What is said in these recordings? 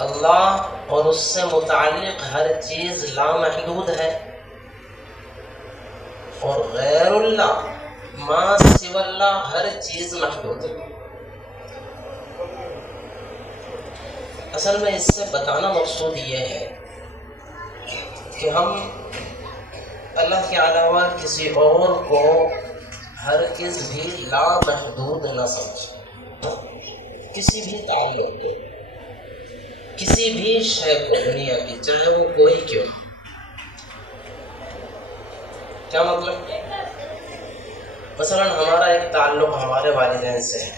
اللہ اور اس سے متعلق ہر چیز لامحدود ہے، اور غیر اللہ ما سوى اللہ ہر چیز محدود ہے۔ اصل میں اس سے بتانا مقصود یہ ہے کہ ہم اللہ کے علاوہ کسی اور کو ہرگز بھی لامحدود نہ سمجھیں، کسی بھی تعلق کو، کسی بھی شے کو دنیا کی، چاہے وہ کوئی کیوں۔ کیا مطلب؟ مثلا ہمارا ایک تعلق ہمارے والدین سے ہے،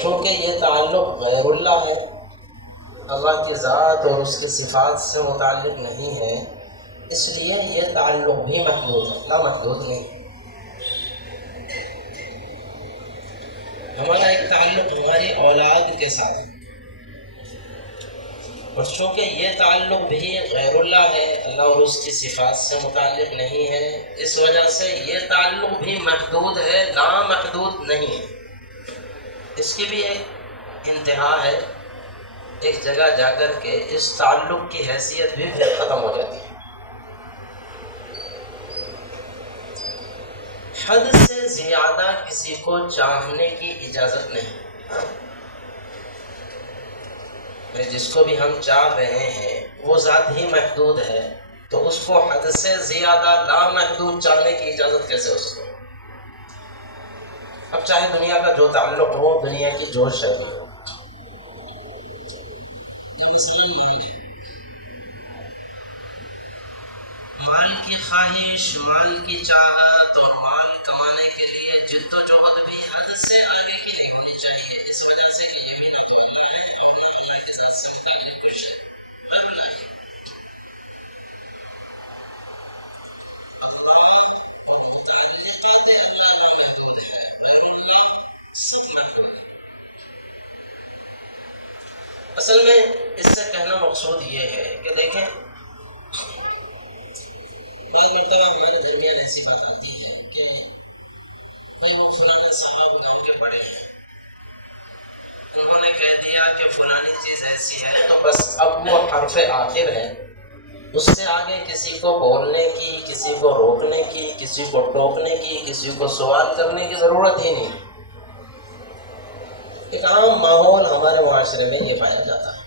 کیونکہ یہ تعلق غیر اللہ ہے، اللہ کی ذات اور اس کی صفات سے متعلق نہیں ہے، اس لیے یہ تعلق بھی محدود ہے، لامحدود نہیں۔ ہمارا ایک تعلق ہماری اولاد کے ساتھ ہے، اور چونکہ یہ تعلق بھی غیر اللہ ہے، اللہ اور اس کی صفات سے متعلق نہیں ہے، اس وجہ سے یہ تعلق بھی محدود ہے، لامحدود نہیں ہے۔ اس کی بھی ایک انتہا ہے، ایک جگہ جا کر کے اس تعلق کی حیثیت بھی پھر ختم ہو جاتی ہے۔ حد سے زیادہ کسی کو چاہنے کی اجازت نہیں۔ جس کو بھی ہم چاہ رہے ہیں وہ ذات ہی محدود ہے، تو اس کو حد سے زیادہ لامحدود چاہنے کی اجازت کیسے ہو سکتی؟ اب چاہے دنیا کا جو تعلق ہو، دنیا کی جو شے ہو، مال کی خواہش، مال کی چاہت اور مال کمانے کے لیے جد و جہد بھی حد سے آگے کی نہیں ہونی چاہیے، اس وجہ سے کہ یہ بھی نہ تو اللہ ہے اور نہ اللہ کے ساتھ سے متعلق کچھ رب نہ ہے۔ اصل میں اس سے کہنا مقصود یہ ہے کہ دیکھیں، بعض مرتبہ ہمارے درمیان ایسی بات آتی ہے کہ بھائی وہ فلاں صاحب گاؤں کے بڑے ہیں، انہوں نے کہہ دیا کہ فلانی چیز ایسی ہے، تو بس اب وہ حرف آخر ہے، اس سے آگے کسی کو بولنے کی، کسی کو روکنے کی، کسی کو ٹوکنے کی، کسی کو سوال کرنے کی ضرورت ہی نہیں۔ ایک عام ماحول ہمارے معاشرے میں یہ پایا جاتا ہے،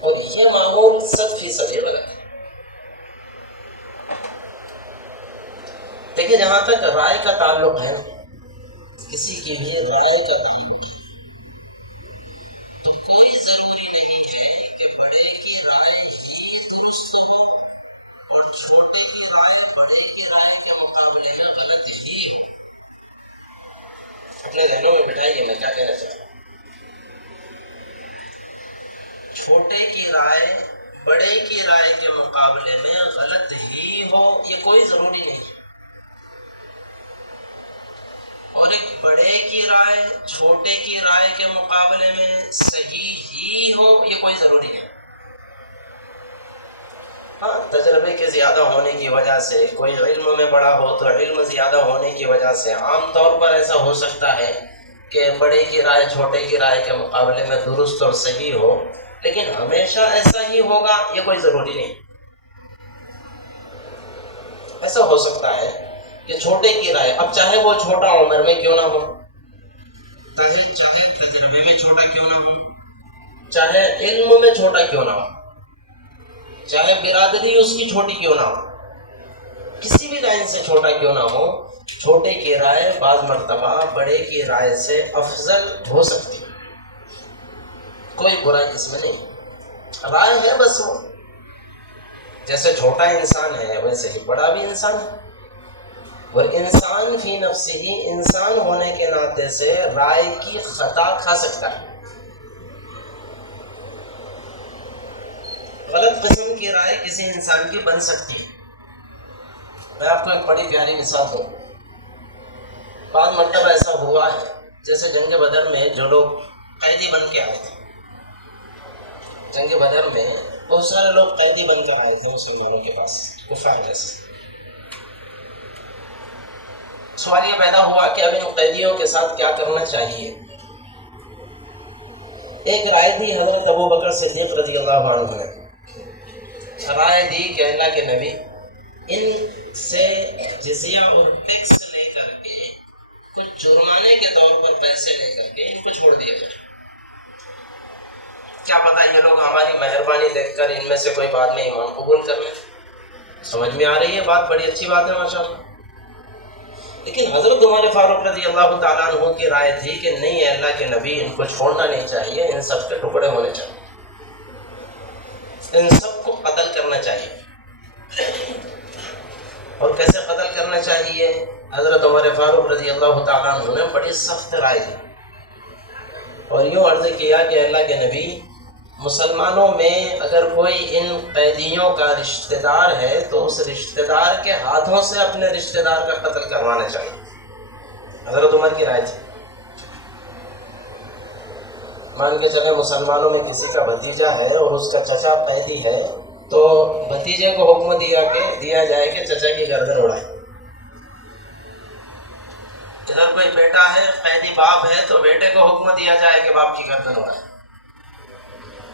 اور یہ ماحول 100% یہ غلط ہے۔ دیکھیے، جہاں تک رائے کا تعلق ہے، کسی کی بھی رائے کا تعلق ہے، تو کوئی ضروری نہیں ہے کہ بڑے کی رائے ہی درست ہو اور چھوٹے کی رائے بڑے کی رائے کے مقابلے میں غلط ہی ہو۔ اپنے ذہنوں میں بٹھائیے میں کیا کہنا چاہتا ہوں۔ چھوٹے کی رائے بڑے کی رائے کے مقابلے میں غلط ہی ہو، یہ کوئی ضروری نہیں ہے، اور ایک بڑے کی رائے چھوٹے کی رائے کے مقابلے میں صحیح ہی ہو، یہ کوئی ضروری نہیں۔ ہاں، تجربے کے زیادہ ہونے کی وجہ سے، کوئی علم میں بڑا ہو تو علم زیادہ ہونے کی وجہ سے عام طور پر ایسا ہو سکتا ہے کہ بڑے کی رائے چھوٹے کی رائے کے مقابلے میں درست اور صحیح ہو، لیکن ہمیشہ ایسا ہی ہوگا یہ کوئی ضروری نہیں۔ ایسا ہو سکتا ہے کہ چھوٹے کی رائے، اب چاہے وہ چھوٹا عمر میں کیوں نہ ہو، چاہے تجربے میں چھوٹا کیوں نہ ہو، چاہے علم میں چھوٹا کیوں نہ ہو، چاہے برادری اس کی چھوٹی کیوں نہ ہو، کسی بھی لائن سے چھوٹا کیوں نہ ہو، چھوٹے کی رائے بعض مرتبہ بڑے کی رائے سے افضل ہو سکتی ہے، کوئی برائی اس میں نہیں، رائے ہے بس وہ، جیسے چھوٹا انسان ہے ویسے ہی بڑا بھی انسان ہے، اور انسان فی نفسہ ہی انسان ہونے کے ناطے سے رائے کی خطا کھا سکتا ہے، غلط قسم کی رائے کسی انسان کی بن سکتی ہے۔ میں آپ کو ایک بڑی پیاری مثال دوں، بعض مرتبہ ایسا ہوا ہے، جیسے جنگ بدر میں جو لوگ قیدی بن کے آئے تھے، جنگ بدر میں بہت سارے لوگ قیدی بن کر آئے تھے مسلمانوں کے پاس، کفار جیسے۔ سوال یہ پیدا ہوا کہ اب ان قیدیوں کے ساتھ کیا کرنا چاہیے، ایک رائے دی حضرت ابو بکر صدیق رضی اللہ عنہ نے، رائے دی کہ اللہ کے نبی ان سے جزیہ اور ٹیکس لے کر کے کچھ جرمانے کے طور پر پیسے لے کر کے ان کو چھوڑ دیا جائے، کیا پتہ یہ لوگ ہماری مہربانی دیکھ کر ان میں سے کوئی بعد میں ایمان قبول کر لیں۔ سمجھ میں آ رہی ہے بات؟ بڑی اچھی بات ہے ماشاءاللہ۔ لیکن حضرت عمر فاروق رضی اللہ تعالیٰ عنہ کی رائے تھی کہ نہیں ہے اللہ کے نبی، ان کو چھوڑنا نہیں چاہیے، ان سب کے ٹکڑے ہونے چاہیے، ان سب کو قتل کرنا چاہیے۔ اور کیسے قتل کرنا چاہیے؟ حضرت عمر فاروق رضی اللہ تعالیٰ عنہ نے بڑی سخت رائے دی اور یوں عرض کیا کہ اللہ کے نبی، مسلمانوں میں اگر کوئی ان قیدیوں کا رشتہ دار ہے تو اس رشتہ دار کے ہاتھوں سے اپنے رشتہ دار کا قتل کروانا چاہیے۔ حضرت عمر کی رائے تھی۔ مان کے چلے مسلمانوں میں کسی کا بھتیجا ہے اور اس کا چچا قیدی ہے تو بھتیجے کو حکم دیا جائے کہ چچا کی گردن اڑائے۔ اگر کوئی بیٹا ہے قیدی باپ ہے تو بیٹے کو حکم دیا جائے کہ باپ کی گردن اڑائے۔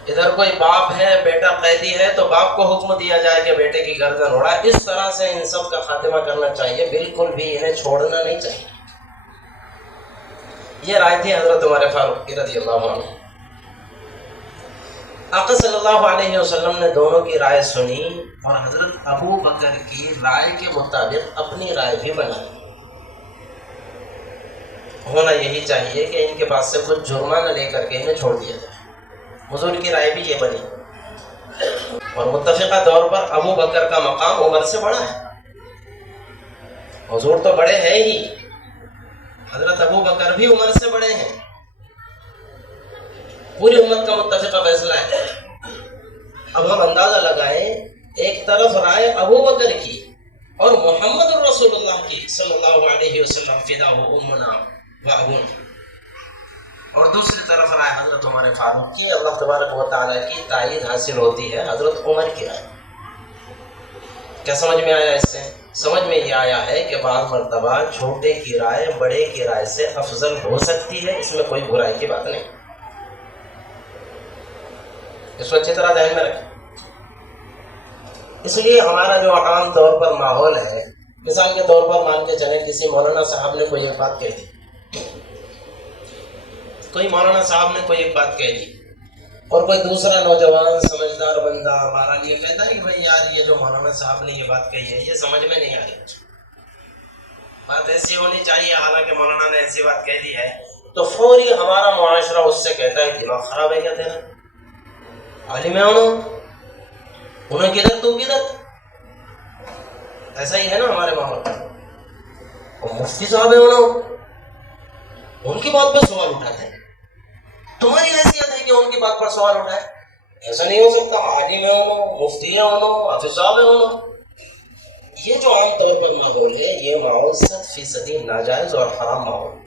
ادھر کوئی باپ ہے بیٹا قیدی ہے تو باپ کو حکم دیا جائے کہ بیٹے کی گردن اڑائے۔ اس طرح سے ان سب کا خاتمہ کرنا چاہیے، بالکل بھی انہیں چھوڑنا نہیں چاہیے۔ یہ رائے تھی حضرت عمر فاروق کی رضی اللہ عنہ۔ آقا صلی اللہ علیہ وسلم نے دونوں کی رائے سنی اور حضرت ابو بکر کی رائے کے مطابق اپنی رائے بھی بنائی۔ ہونا یہی چاہیے کہ ان کے پاس سے کچھ جرمانہ لے کر کے انہیں چھوڑ دیا جائے۔ حضور کی رائے بھی یہ بنی اور متفقہ طور پر ابو بکر کا مقام عمر سے بڑا ہے۔ حضور تو بڑے ہیں ہی، حضرت ابو بکر بھی عمر سے بڑے ہیں۔ پوری امت کا متفقہ فیصلہ ہے۔ اب ہم اندازہ لگائیں، ایک طرف رائے ابو بکر کی اور محمد رسول اللہ کی صلی اللہ علیہ وسلم فداہ امنا و ابونا، اور دوسری طرف رائے حضرت عمر فاروق کی، اللہ تبارک و تعالیٰ کی تائید حاصل ہوتی ہے حضرت عمر کی رائے۔ کیا سمجھ میں آیا؟ اس سے سمجھ میں یہ آیا ہے کہ بعض مرتبہ چھوٹے کی رائے بڑے کی رائے سے افضل ہو سکتی ہے، اس میں کوئی برائی کی بات نہیں۔ اس کو اچھی طرح ذہن میں رکھیں۔ اس لیے ہمارا جو عام طور پر ماحول ہے، مثال کے طور پر مان کے چلیں کسی مولانا صاحب نے کوئی ایک بات کہہ دی، کوئی مولانا صاحب نے کوئی ایک بات کہہ دی اور کوئی دوسرا نوجوان سمجھدار بندہ ہمارا لیے کہتا ہے کہ بھائی یار یہ جو مولانا صاحب نے یہ بات کہی ہے یہ سمجھ میں نہیں آ رہی، بات ایسی ہونی چاہیے، حالانکہ مولانا نے ایسی بات کہہ دی ہے، تو فوری ہمارا معاشرہ اس سے کہتا ہے دماغ خراب ہے کیا تیرا؟ عالم ہے انہیں کدھر تو کدھر؟ ایسا ہی ہے نا ہمارے ماحول میں۔ مفتی صاحب ہے ان کی بات پہ سوال اٹھاتے ہیں، تمہاری حیثیت ہے کہ ان کی بات پر سوال اٹھائے؟ ایسا نہیں ہو سکتا، عالم ہے مفتی ہے حافظ صاحب ہے۔ یہ جو عام طور پر ماحول ہے، یہ ماحول 100% ناجائز اور حرام ماحول۔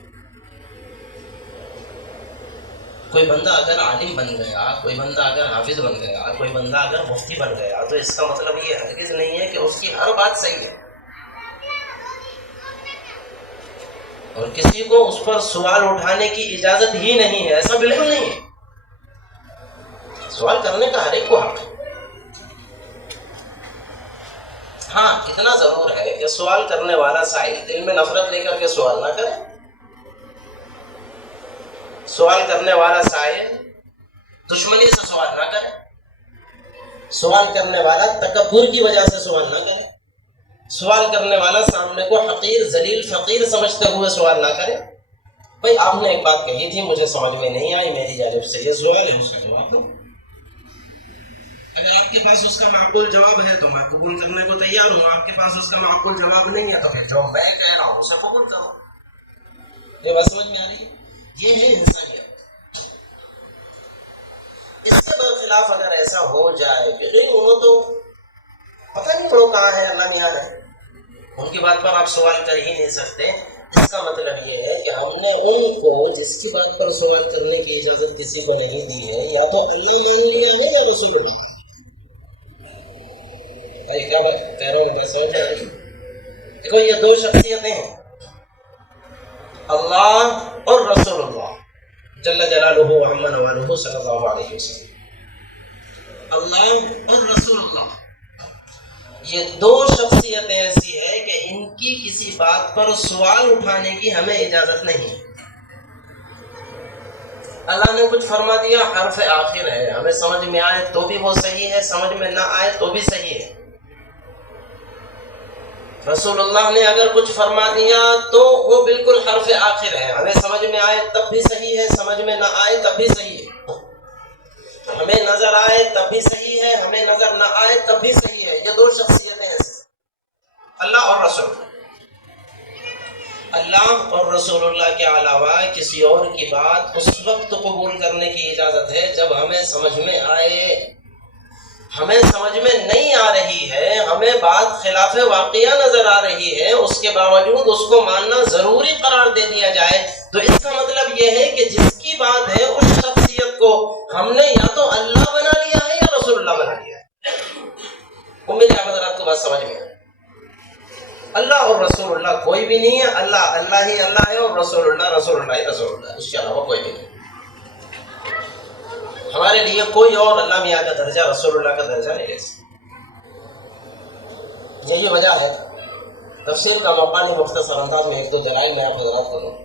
کوئی بندہ اگر عالم بن گیا، کوئی بندہ اگر حافظ بن گیا، کوئی بندہ اگر مفتی بن گیا تو اس کا مطلب یہ ہرگز نہیں ہے کہ اس کی ہر بات صحیح ہے، اور کسی کو اس پر سوال اٹھانے کی اجازت ہی نہیں ہے، ایسا بالکل نہیں ہے۔ سوال کرنے کا ہر ایک کو حق ہے۔ ہاں اتنا ضرور ہے کہ سوال کرنے والا سائل دل میں نفرت لے کر کے سوال نہ کرے، سوال کرنے والا سائل دشمنی سے سوال نہ کرے، سوال کرنے والا تکبر کی وجہ سے سوال نہ کرے، سوال کرنے والا سامنے کو حقیر ذلیل فقیر سمجھتے ہوئے سوال نہ کرے۔ بھائی آپ نے ایک بات کہی تھی مجھے سمجھ میں نہیں آئی، میری جانب سے یہ سوال ہے، اس کا جواب دو۔ اگر آپ کے پاس اس کا معقول جواب ہے تو میں قبول کرنے کو تیار ہوں، آپ کے پاس اس کا معقول جواب نہیں ہے تو پھر جو میں کہہ رہا ہوں اسے قبول کرو۔ یہ بات سمجھ میں آ رہی ہے؟ یہ ہے انسانیت۔ اس کے برخلاف اگر ایسا ہو جائے کہ نہیں انہوں تو پتہ نہیں پڑو کہاں ہے، اللہ میاں ہے، ان کی بات پر آپ سوال کر ہی نہیں سکتے، اس کا مطلب یہ ہے کہ ہم نے ان کو جس کی بات پر سوال کرنے کی اجازت کسی کو نہیں دی ہے، یا تو اللہ مان لیا ہے یا رسول اللہ۔ کیا بات کہہ رہا ہوں؟ دیکھو یہ دو شخصیتیں ہیں، اللہ اور رسول اللہ، جل جلالہ وعمن والہ صلی اللہ علیہ وسلم. اللہ اور رسول اللہ یہ دو شخصیتیں ایسی ہے کہ ان کی کسی بات پر سوال اٹھانے کی ہمیں اجازت نہیں. اللہ نے کچھ فرما دیا حرف آخر ہے، ہمیں سمجھ میں آئے تو بھی وہ صحیح ہے، سمجھ میں نہ آئے تو بھی صحیح ہے. رسول اللہ نے اگر کچھ فرما دیا تو وہ بالکل حرف آخر ہے، ہمیں سمجھ میں آئے تب بھی صحیح ہے، سمجھ میں نہ آئے تب بھی صحیح ہے. ہمیں نظر آئے تب بھی صحیح ہے، ہمیں نظر نہ آئے تب بھی صحیح ہے. یہ دو شخصیتیں ہیں اللہ اور رسول. اللہ اور رسول اللہ کے علاوہ کسی اور کی بات اس وقت قبول کرنے کی اجازت ہے جب ہمیں سمجھ میں آئے. ہمیں سمجھ میں نہیں آ رہی ہے، ہمیں بات خلاف واقعہ نظر آ رہی ہے، اس کے باوجود اس کو ماننا ضروری قرار دے دیا جائے تو اس کا مطلب یہ ہے کہ جس کی بات ہے اس شخصیت کو ہم نے یا تو اللہ بنا لیا ہے یا رسول اللہ بنا لیا ہے. امید ہے حضرات کو بات سمجھ میں آئے. اللہ اور رسول اللہ کوئی بھی نہیں ہے. اللہ اللہ ہی اللہ ہے اور رسول اللہ رسول اللہ ہی رسول اللہ، اس کے علاوہ کوئی بھی نہیں. ہمارے لیے کوئی اور اللہ میاں کا درجہ رسول اللہ کا درجہ نہیں ہے. یہی وجہ ہے تفسیر کا موقع نہیں، مختصر انداز میں ایک دو دلائل میں آپ حضرات کو دوں.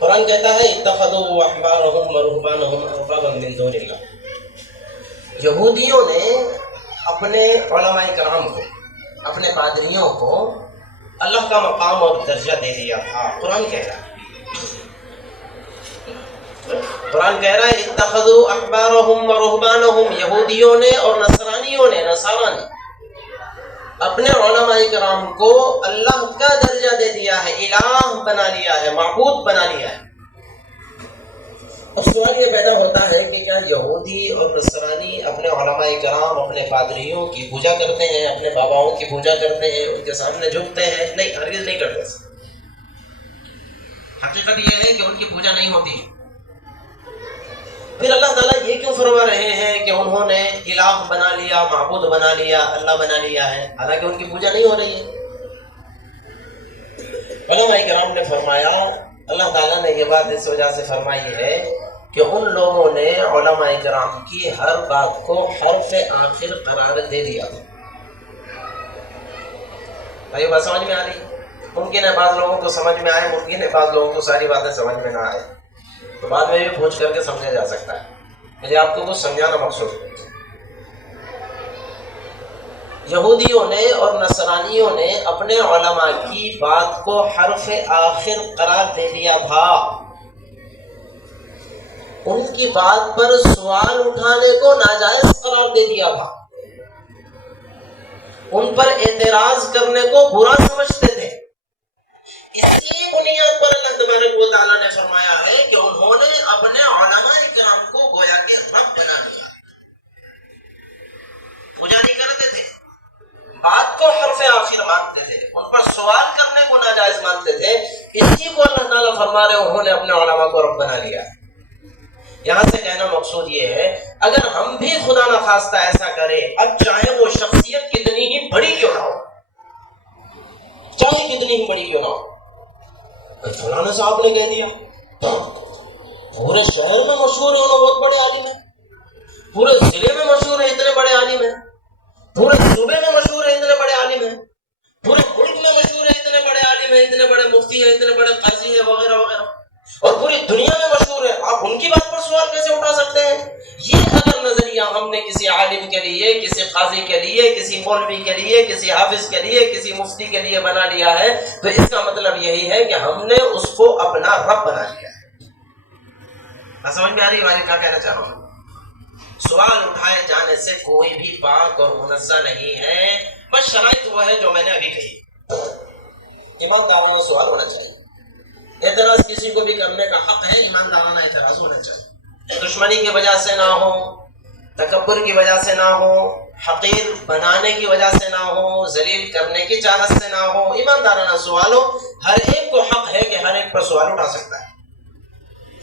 قرآن کہتا ہے اتخذوا احبارهم ورهبانهم اربابا من دون اللہ. یہودیوں نے اپنے علماء کرام کو، اپنے پادریوں کو اللہ کا مقام اور درجہ دے دیا تھا. قرآن کہہ رہا ہے اتخذوا احبارهم ورهبانهم، یہودیوں نے اور نصرانیوں نے اپنے علماء کرام کو اللہ کا درجہ دے دیا ہے، الہ بنا لیا ہے، معبود بنا لیا ہے. اور سوال یہ پیدا ہوتا ہے کہ کیا یہودی اور نصرانی اپنے علماء کرام، اپنے پادریوں کی پوجا کرتے ہیں، اپنے باباؤں کی پوجا کرتے ہیں، ان کے سامنے جھکتے ہیں؟ نہیں، ہرگز نہیں کرتے. حقیقت یہ ہے کہ ان کی پوجا نہیں ہوتی. پھر اللہ تعالیٰ یہ کیوں فرما رہے ہیں کہ انہوں نے الہ بنا لیا، معبود بنا لیا، اللہ بنا لیا ہے، حالانکہ ان کی پوجا نہیں ہو رہی ہے؟ علماء کرام نے فرمایا، اللہ تعالیٰ نے یہ بات اس وجہ سے فرمائی ہے کہ ان لوگوں نے علماء کرام کی ہر بات کو حرف آخر قرار دے دیا تھا. بھائی بات سمجھ میں آ رہی؟ ممکن ہے بعض لوگوں کو سمجھ میں آئے، ممکن ہے بعض لوگوں کو ساری باتیں سمجھ میں نہ آئے، تو بعد میں بھی پوچھ کر کے سمجھا جا سکتا ہے. مجھے آپ کو کچھ سمجھانا مقصود ہے. یہودیوں نے اور نصرانیوں نے اپنے علماء کی بات کو حرف آخر قرار دے دیا تھا. ان کی بات پر سوال اٹھانے کو ناجائز قرار دے دیا تھا. ان پر اعتراض کرنے کو برا سمجھتے تھے. اسی بنیاد پر اللہ تبارک و تعالیٰ نے فرمایا ہے کہ انہوں نے اپنے علماء کرام کو گویا کہ رب بنا لیا. پوجا نہیں کرتے تھے، بات کو حرف آخر مانتے تھے، ان پر سوال کرنے کو ناجائز مانتے تھے. اسی کو اللہ تعالیٰ فرما رہے انہوں نے اپنے علماء کو رب بنا لیا. یہاں سے کہنا مقصود یہ ہے اگر ہم بھی خدا نخواستہ ایسا کریں، اب چاہے وہ شخصیت کتنی ہی بڑی کیوں نہ ہو، چاہے کتنی ہی بڑی کیوں نہ ہو، فلانا صاحب نے کہہ دیا، پورے شہر میں مشہور ہے، انہوں بہت بڑے عالم ہیں، پورے ضلع میں مشہور ہے، اتنے بڑے عالم ہیں، پورے صوبے میں مشہور ہے، اتنے بڑے عالم ہیں، پورے ملک میں مشہور ہے، اتنے بڑے عالم ہیں، اتنے بڑے مفتی ہیں، اتنے بڑے قاضی ہیں، وغیرہ وغیرہ، اور پوری دنیا میں مشہور ہے. آپ ان کی بات پر سوال کیسے اٹھا سکتے ہیں؟ یہ اگر نظریہ ہم نے کسی عالم کے لیے، کسی قاضی کے لیے، کسی مولوی کے لیے، کسی حافظ کے لیے، کسی مفتی کے لیے بنا لیا ہے تو اس کا مطلب یہی ہے کہ ہم نے اس کو اپنا رب بنا لیا ہے. سمجھ میں آ رہی ہے کیا کہنا چاہ رہا ہوں؟ سوال اٹھائے جانے سے کوئی بھی پاک اور منزہ نہیں ہے، بس شرائط وہ ہے جو میں نے ابھی کہی. ایماندارانہ سوال ہونا چاہیے، اعتراض کسی کو بھی کرنے کا حق ہے، ایماندارانہ اعتراض ہونا چاہیے. دشمنی کی وجہ سے نہ ہو، تکبر کی وجہ سے نہ ہو، حقیر بنانے کی وجہ سے نہ ہو، ذلیل کرنے کی چاہت سے نہ ہو. ایماندارانہ سوال ہو، ہر ایک کو حق ہے کہ ہر ایک پر سوال اٹھا سکتا ہے.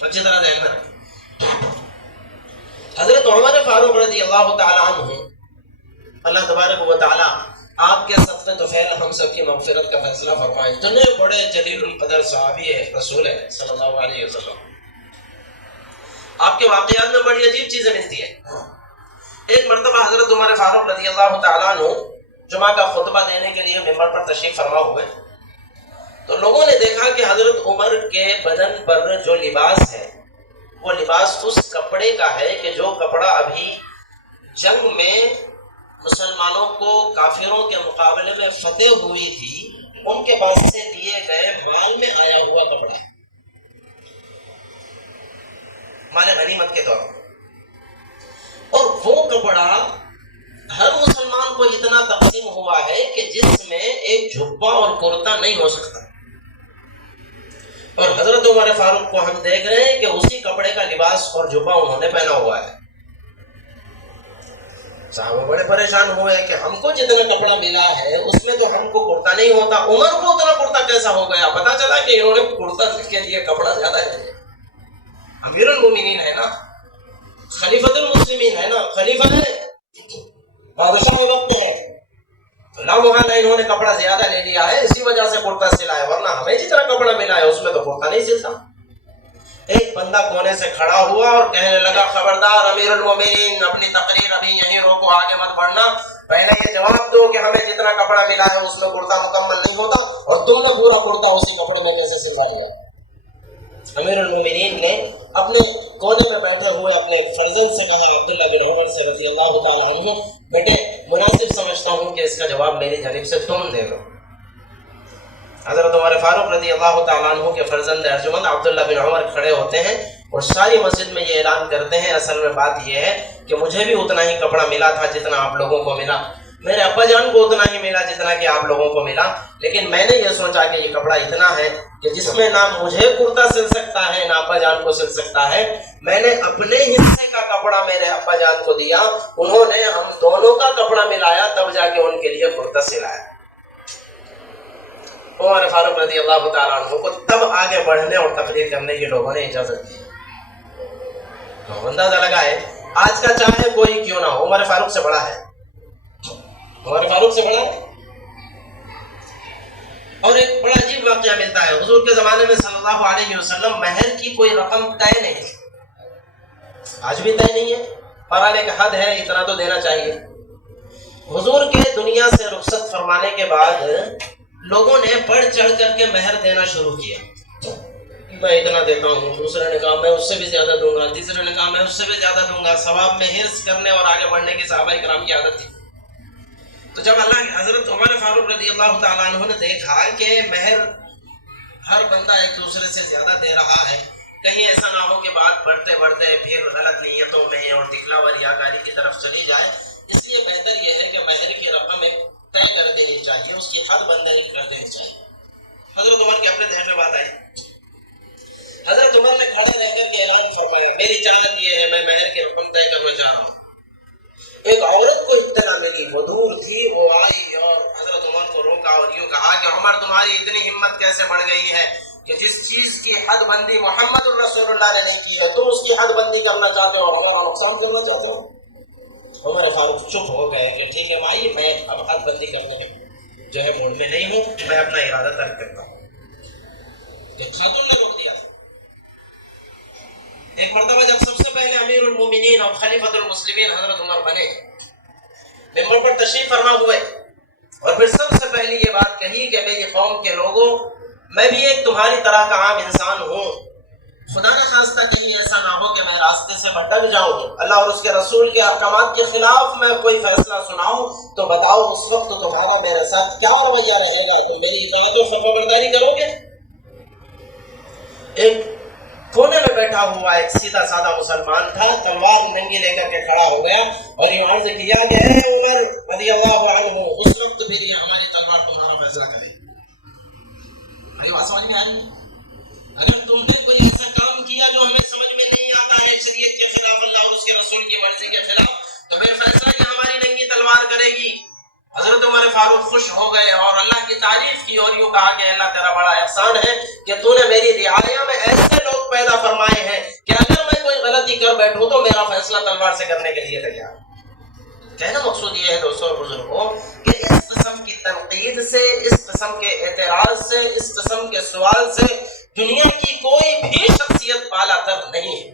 اچھی طرح ذہن میں رکھیں. حضرت عمر فاروق رضی اللہ تعالیٰ عنہ، اللہ تبارک و تعالیٰ آپ کے صدقے طفیل ہم سب کی مغفرت کا فیصلہ فرمائے. اتنے بڑے جلیل القدر صحابی رسول ہے صلی اللہ علیہ وسلم. آپ کے واقعات میں بڑی عجیب چیزیں ملتی ہیں. ایک مرتبہ حضرت عمر فاروق رضی اللہ تعالیٰ عنہ جمعہ کا خطبہ دینے کے لیے ممبر پر تشریف فرما ہوئے تو لوگوں نے دیکھا کہ حضرت عمر کے بدن پر جو لباس ہے وہ لباس اس کپڑے کا ہے کہ جو کپڑا ابھی جنگ میں مسلمانوں کو کافروں کے مقابلے میں فتح ہوئی تھی ان کے پاس سے دیے گئے مال میں آیا ہوا کپڑا ہے، مال غنیمت کے طور پر. اور وہ کپڑا ہر مسلمان کو اتنا تقسیم ہوا ہے کہ جس میں ایک جھبا اور کرتا نہیں ہو سکتا. اور حضرت عمر فاروق کو ہم دیکھ رہے ہیں کہ اسی کپڑے کا لباس اور جھبا انہوں نے پہنا ہوا ہے. صحابہ بڑے پریشان ہوئے کہ ہم کو جتنا کپڑا ملا ہے اس میں تو ہم کو کرتا نہیں ہوتا، عمر کو اتنا کرتا کیسا ہو گیا؟ پتا چلا کہ انہوں نے کرتا کے لیے کپڑا زیادہ ہے. امیر المومنین ہے نا، خلیفۃ المسلمین ہے نا، خلیفہ ہے، بادشاہ وقت ہے، لامحالہ انہوں نے کپڑا زیادہ لے لیا ہے، اسی وجہ سے کرتا سلا ہے، ورنہ ہمیں جتنا کپڑا ملا ہے اس میں تو کرتا نہیں سلتا. ایک بندہ کونے سے کھڑا ہوا اور کہنے لگا خبردار امیر المومنین، اپنی تقریر ابھی یہیں روکو، آگے مت بڑھنا، پہلے یہ جواب دو کہ ہمیں جتنا کپڑا ملا ہے اس میں کرتا مکمل نہیں ہوتا اور تم نے پورا کرتا اسی کپڑے میں کیسے سلوا لیا. امیر المومنین نے اپنے کونے میں بیٹھے ہوئے اپنے فرزند سے کہا، عبداللہ بن عمر سے رضی اللہ تعالیٰ عنہ، بیٹے مناسب سمجھتا ہوں کہ اس کا جواب میری جانب سے تم دے دو. حضرت عمر فاروق رضی اللہ تعالیٰ عنہ کے فرزند ارجمند عبداللہ بن عمر کھڑے ہوتے ہیں اور ساری مسجد میں یہ اعلان کرتے ہیں، اصل میں بات یہ ہے کہ مجھے بھی اتنا ہی کپڑا ملا تھا جتنا آپ لوگوں کو ملا، میرے ابا جان کو اتنا ہی ملا جتنا کہ آپ لوگوں کو ملا، لیکن میں نے یہ سوچا کہ یہ کپڑا اتنا ہے کہ جس میں نہ مجھے کرتا سل سکتا ہے نہ ابا جان کو سل سکتا ہے، میں نے اپنے حصے کا کپڑا میرے ابا جان کو دیا، انہوں نے ہم دونوں کا کپڑا ملایا تب جا کے ان کے لیے کرتا سلایا. عمر فاروق رضی اللہ تعالیٰ عنہ کو تب آگے بڑھنے اور تقریر کرنے کی لوگوں نے اجازت دی. اندازہ لگائے آج کا چاہے کوئی کیوں نہ ہو عمر فاروق سے بڑا ہے، عمر فاروق سے بڑا ہے. اور ایک بڑا عجیب واقعہ ملتا ہے، حضور کے زمانے میں صلی اللہ علیہ وسلم مہر کی کوئی رقم طے نہیں تھی، آج بھی طے نہیں ہے، پر ایک حد ہے، اتنا تو دینا چاہیے. حضور کے دنیا سے رخصت فرمانے کے بعد لوگوں نے بڑھ چڑھ کر کے مہر دینا شروع کیا. میں اتنا دیتا ہوں، دوسرے نے کہا میں اس سے بھی زیادہ دوں گا، تیسرے نے کہا میں اس سے بھی زیادہ دوں گا. ثواب میں حرص کرنے اور آگے بڑھنے کی صحابہ کرام کی عادت تھی. تو جب اللہ حضرت عمر فاروق رضی اللہ تعالیٰ عنہ نے دیکھا کہ مہر ہر بندہ ایک دوسرے سے زیادہ دے رہا ہے، کہیں ایسا نہ ہو کہ بات بڑھتے بڑھتے پھر غلط نیتوں میں اور دکھلاوا ریاکاری کی طرف چلی جائے، اس لیے بہتر یہ ہے کہ مہر کی رقم ایک طے کر دینی چاہیے، اس کی حد بندی کر دینی چاہیے. حضرت عمر کے اپنے ذہن میں بات آئی، حضرت عمر نے کھڑے رہ کر کے اعلان فرمایا میری چاہت یہ ہے میں مہر کی رقم طے کرنا چاہ رہا ہوں. ایک عورت کو اطلاع ملی، وہ دور تھی، وہ آئی اور حضرت عمر کو روکا اور یوں کہا کہ عمر تمہاری اتنی ہمت کیسے بڑھ گئی ہے کہ جس چیز کی حد بندی محمد الرسول اللہ نے نہیں کی ہے تم اس کی حد بندی کرنا چاہتے ہو اور ہمارا نقصان کرنا چاہتے ہو. عمر فاروق چپ ہو گئے کہ ٹھیک ہے مائی، میں اب حد بندی کرنے میں جو ہے موڈ میں نہیں ہوں، میں اپنا ارادہ ترک کرتا ہوں. کہ خاتون نے روک دیا. ایک مرتبہ جب سب سے پہلے امیر المومنین اور خلیفۃ المسلمین حضرت عمر بنے، ممبر پر تشریف فرما ہوئے اور پھر سب سے پہلی یہ بات کہی کہ میری قوم کے لوگوں، میں بھی ایک تمہاری طرح کا عام انسان ہوں، خدا نہ خواستہ کہیں ایسا نہ ہو کہ میں راستے سے بھٹک جاؤں، اللہ اور اس کے رسول کے احکامات کے خلاف میں کوئی فیصلہ سناؤں تو بتاؤ اس وقت تمہارا میرے ساتھ کیا رویہ رہے گا؟ تم میری اطاعت و فرمانبرداری کرو گے؟ ایک کونے میں بیٹھا ہوا ایک سیدھا سادہ مسلمان تھا، تلوار ننگی لے کر کے کھڑا ہو گیا اور یہ عرض کیا کہ اے عمر رضی اللہ عنہ، اس وقت بھی یہ ہماری تلوار تمہارا فیصلہ کرے. بھائی بات سمجھ میں آ رہی ہے؟ اگر تم نے کوئی ایسا کام کیا جو ہمیں سمجھ میں نہیں آتا ہے، شریعت کے خلاف، اللہ اور اس کے رسول کی مرضی کے خلاف، تو پھر فیصلہ کہ ہماری ننگی تلوار کرے گی. حضرت عمر فاروق خوش ہو گئے اور اللہ کی تعریف کی اور یوں کہا کہ اللہ تیرا بڑا احسان ہے کہ تو نے میری رعایا میں ایسے لوگ پیدا فرمائے ہیں کہ اگر میں کوئی غلطی کر بیٹھوں تو میرا فیصلہ تلوار سے کرنے کے لیے تیار. کہنا مقصود یہ ہے دوستوں اور بزرگوں کہ اس قسم کی تنقید سے، اس قسم کے اعتراض سے، اس قسم کے سوال سے دنیا کی کوئی بھی شخصیت بالا تر نہیں ہے.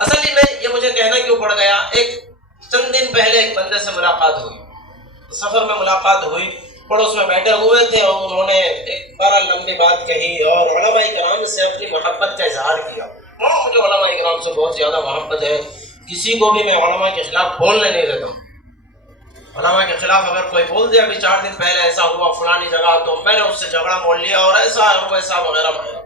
اصل میں یہ مجھے کہنا کیوں پڑ گیا، ایک چند دن پہلے ایک بندے سے ملاقات ہوئی، سفر میں ملاقات ہوئی، پڑوس میں بیٹھے ہوئے تھے اور انہوں نے ایک بڑا لمبی بات کہی اور علماء کرام سے اپنی محبت کا اظہار کیا. مجھے علماء کرام سے بہت زیادہ محبت ہے، کسی کو بھی میں علماء کے خلاف بولنے نہیں دیتا ہوں. علماء کے خلاف اگر کوئی بول دے ابھی 4 دن پہلے ایسا ہوا فلانی جگہ، تو میں نے اس سے جھگڑا مول لیا اور ایسا ویسا وغیرہ وغیرہ،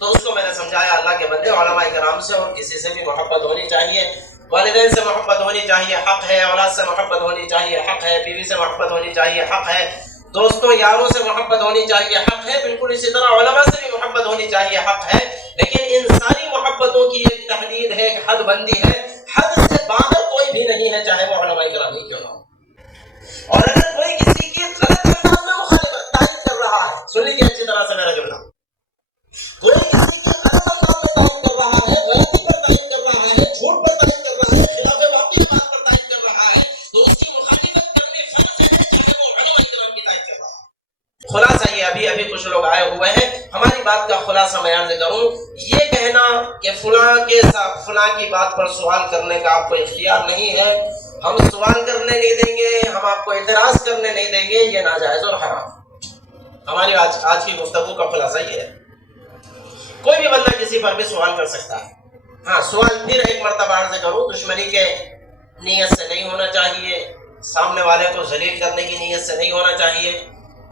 تو اس کو میں نے سمجھایا اللہ کے بندے علماء کرام سے اور کسی سے بھی محبت ہونی چاہیے. والدین سے محبت ہونی چاہیے، حق ہے. اولاد سے محبت ہونی چاہیے، حق ہے. بیوی سے محبت ہونی چاہیے، حق ہے. دوستوں یاروں سے محبت ہونی چاہیے، حق ہے. بالکل اسی طرح علماء سے بھی محبت ہونی چاہیے، حق ہے. لیکن ان ساری محبتوں کی ایک تحدید ہے، ایک حد بندی ہے. حد سے باہر کوئی بھی نہیں ہے، چاہے وہ علماء کرام ہی کیوں نہ ہو. اور اگر کوئی کسی کی غلط انداز میں مخالفت تعین کر رہا ہے، سن لیجیے اچھی طرح سے میرا جملہ، کوئی کسی کی غلط انداز میں تعین کر رہا ہے، غلطی پر تعین کر رہا ہے، جھوٹ پر تعین کر رہا ہے، خلاف واقعی بات پر تعین کر رہا ہے، تو اس کی مخالفت کرنی فرض ہے، چاہے وہ علماء کرام کی تعین کر رہا ہے. خلاصہ یہ ابھی کچھ لوگ آئے ہوئے ہیں، ہماری بات کا خلاصہ میں عرض کروں، یہ کہنا کہ فلاں کے ساتھ فلاں کی بات پر سوال کرنے کا آپ کو اختیار نہیں ہے، ہم سوال کرنے نہیں دیں گے، ہم آپ کو اعتراض کرنے نہیں دیں گے، یہ ناجائز اور حرام. ہماری آج کی گفتگو کا خلاصہ یہ ہے. کوئی بھی بندہ کسی پر بھی سوال کر سکتا ہے. ہاں، سوال پھر ایک مرتبہ عرض کروں، دشمنی کے نیت سے نہیں ہونا چاہیے، سامنے والے کو ذلیل کرنے کی نیت سے نہیں ہونا چاہیے،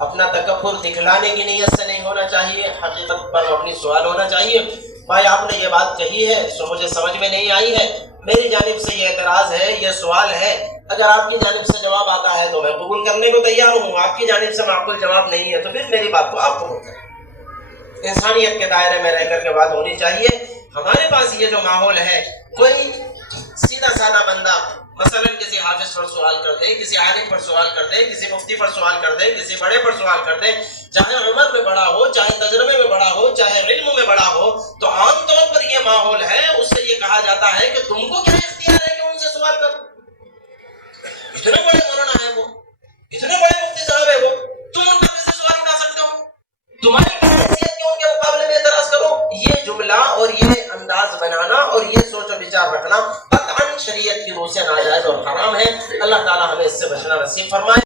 اپنا تکبر دکھلانے کی نیت سے نہیں ہونا چاہیے، حقیقت پر مبنی سوال ہونا چاہیے. بھائی آپ نے یہ بات کہی ہے سو مجھے سمجھ میں نہیں آئی ہے، میری جانب سے یہ اعتراض ہے، یہ سوال ہے، اگر آپ کی جانب سے جواب آتا ہے تو میں قبول کرنے کو تیار ہوں، آپ کی جانب سے معقول جواب نہیں ہے تو پھر میری بات کو آپ قبول کریں. انسانیت کے دائرے میں رہ کر کے بات ہونی چاہیے. ہمارے پاس یہ جو ماحول ہے، کوئی سیدھا سادہ بندہ مثلا کسی حافظ پر سوال کر دے، کسی عالم پر سوال کر دے، کسی مفتی پر سوال کر دے، کسی بڑے پر سوال کر دے، چاہے عمر میں بڑا ہو، چاہے تجربے میں بڑا ہو، چاہے علم میں بڑا ہو، تو عام طور پر یہ ماحول ہے، اس سے یہ کہا جاتا ہے کہ تم کو کیا اختیار ہے کہ ان سے سوال کرو؟ اتنے بڑے مولانا ہے وہ، اتنے بڑے مفتی صاحب ہے وہ، تم ان پر کیسے سوال اٹھا سکتے ہو؟ تمہاری حیثیت کے ان کے مقابلے میں اعتراض کرو. یہ جملہ اور یہ انداز بنانا اور یہ سوچ و بچار رکھنا قطعاً شریعت کی روح سے ناجائز اور حرام ہے. اللہ تعالی ہمیں اس سے بچنا نصیب فرمائے.